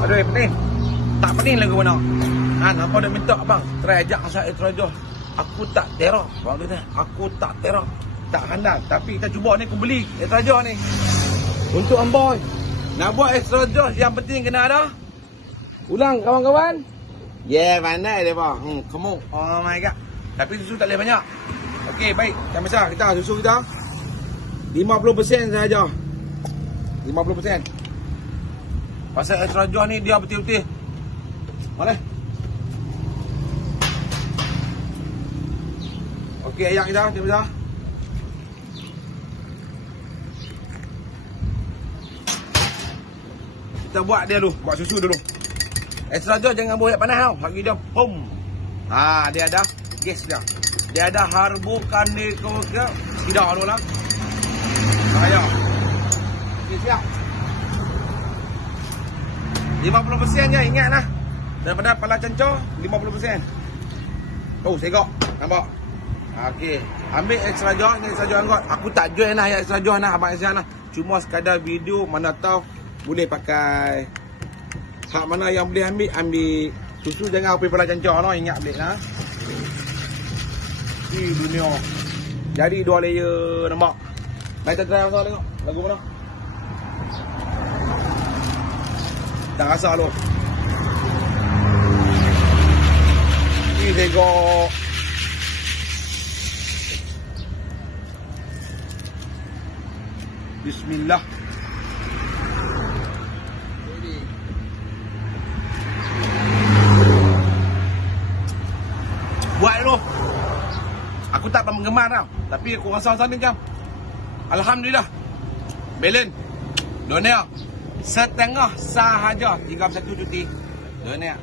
Aduh, pening. Tak pening lagu mana. Apa dia minta abang? Try ajak asal Extra Joss. Aku tak terok. Abang kata, aku tak terok. Tak handal. Tapi kita cuba ni, aku beli Extra Joss ni. Untuk Amboy. Nak buat Extra Joss yang penting kena ada. Ulang kawan-kawan. Yeah, pandai dia bang. Kamu. Oh my god. Tapi susu tak boleh banyak. Okey, baik. Yang besar kita susu kita 50% saja. 50%. Pasal Extra Joss ni dia betul-betul. Mana? Okey, ayak kita dia besar. Kita buat dia dulu, buat susu dulu. Extra Joss jangan buat panas tau. Bagi dia pom. Dia ada gas dia. Dia ada harbukan ni ke tidak dulu lah. Ayo. Okey, siap. 50% je, ingatlah. Daripada pala cancur 50%. Oh, segok. Nampak? Okey, ambil Extra Joss ni, Extra Joss anggot. Aku tak join lah yang Extra Joss lah, abang Extra lah. Cuma sekadar video, mana tahu boleh pakai. Hak mana yang boleh ambil susu jangan pergi pala cancur no, ingat ambil lah. Di dunia. Jadi 2 layer nampak. Mari kita try masuk tengok. Lagu mana? Tak rasa lu. Ini tengok. Bismillah. Buat dulu. Aku tak penggemar tau. Tapi aku rasa ni jam. Alhamdulillah. Belen. Dunia. Setengah sahaja 31 cuti. Dunia.